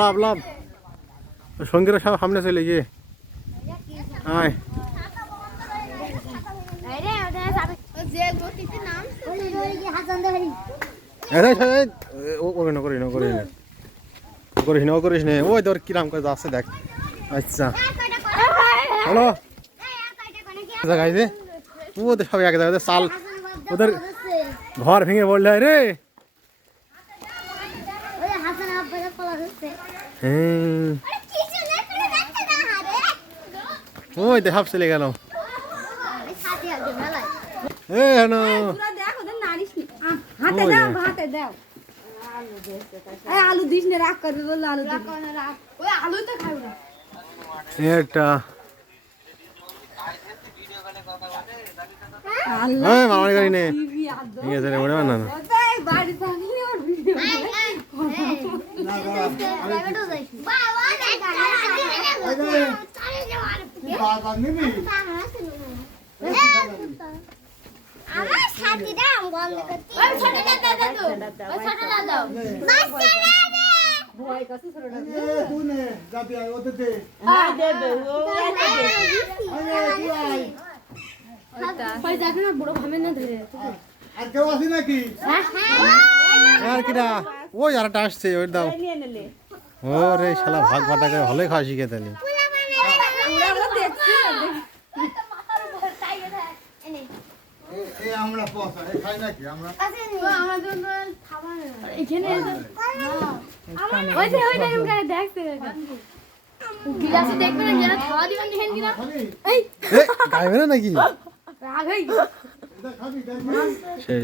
লাভ লাভ সঙ্গীরা সব সামনে চলে গিয়ে আয় করিস নে ওই তোর কিরাম করে যাচ্ছে দেখ আচ্ছা হ্যালো গাইছে ওদের সব এক জায়গায় চাল ওদের ঘর ভেঙে পড়লে রে ওই দেখাব চলে গেল আলু দিস না রাগ করবে বললো আলু ওই আলু তো খাবো না এটা মামার গাড়ি নে ঠিক আছে রে মনে হয় না বাড়ি আমার সাথীটা বন্ধ করতে ওই ছোটটা দাও ওই ছোটটা দাও বাচ্চা না রে ভয় কাছে ছোটটা দে তুই নে যাবি আয় ওতে দে হ্যাঁ দে দে ও ভাই যাবে না বড় ভাবে না ধরে আর কেউ আসে নাকি আর কিরা ওই আরটা আসছে ওই দাও ওরে শালা ভাগ ভাটা করে ভালোই খাওয়া শিখে তাহলে আমরা পয়সা খাই নাকি আমরা আমার জন্য খাবার এখানে ওই যে ওই টাইম করে দেখতে গিলাসে দেখবে না যারা খাওয়া দিবেন দেখেন কিনা এই গাইবে না নাকি রাগ হই এটা খাবি দেখ শেষ